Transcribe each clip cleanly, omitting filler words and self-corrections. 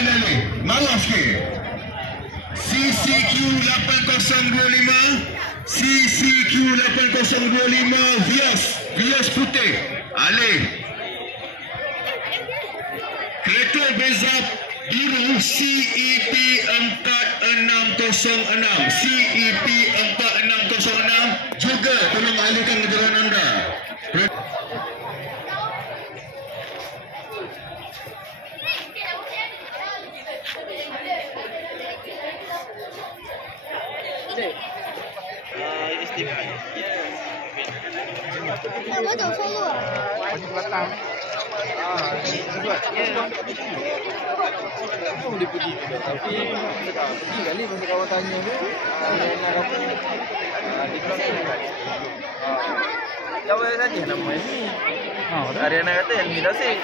anda ni. Marah sikit. CCQ 8025. CCQ 8025 Vios putih alih. Kereta Bezab biru CEP 4606. CEP 4606 juga tolong alihkan kenderaan anda.我走错路了。Dia pergi tapi pergi kali masa kawan tanya tu nak apa dia bilang jawab saja nama ni. Ariana kata yang ni dah sih.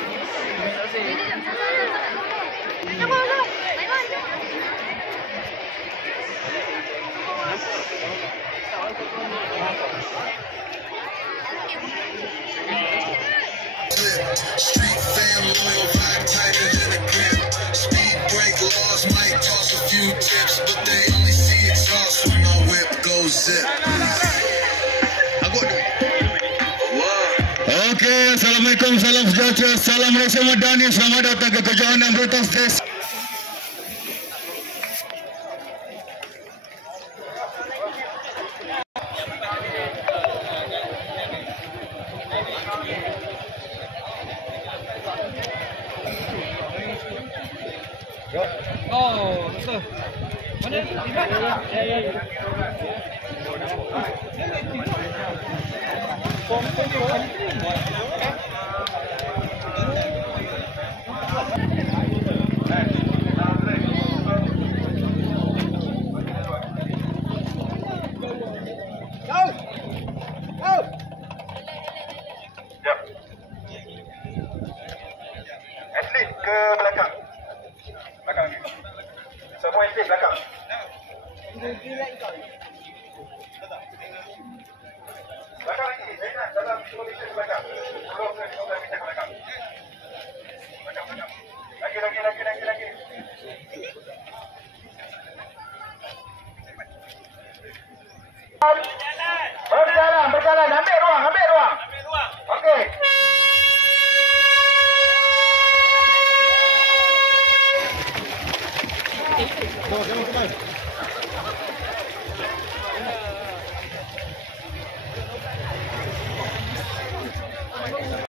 Street fam, loyal vibe, tighter than a grip. Speed break laws might toss a few tips, but they only see exhaust when my whip goes zip. Okay, assalamualaikum, salam sejahtera, salam rasa madani, selamat datang ke Kejohanan Brutus Test. Oh, betul. Mana ni? Form 4.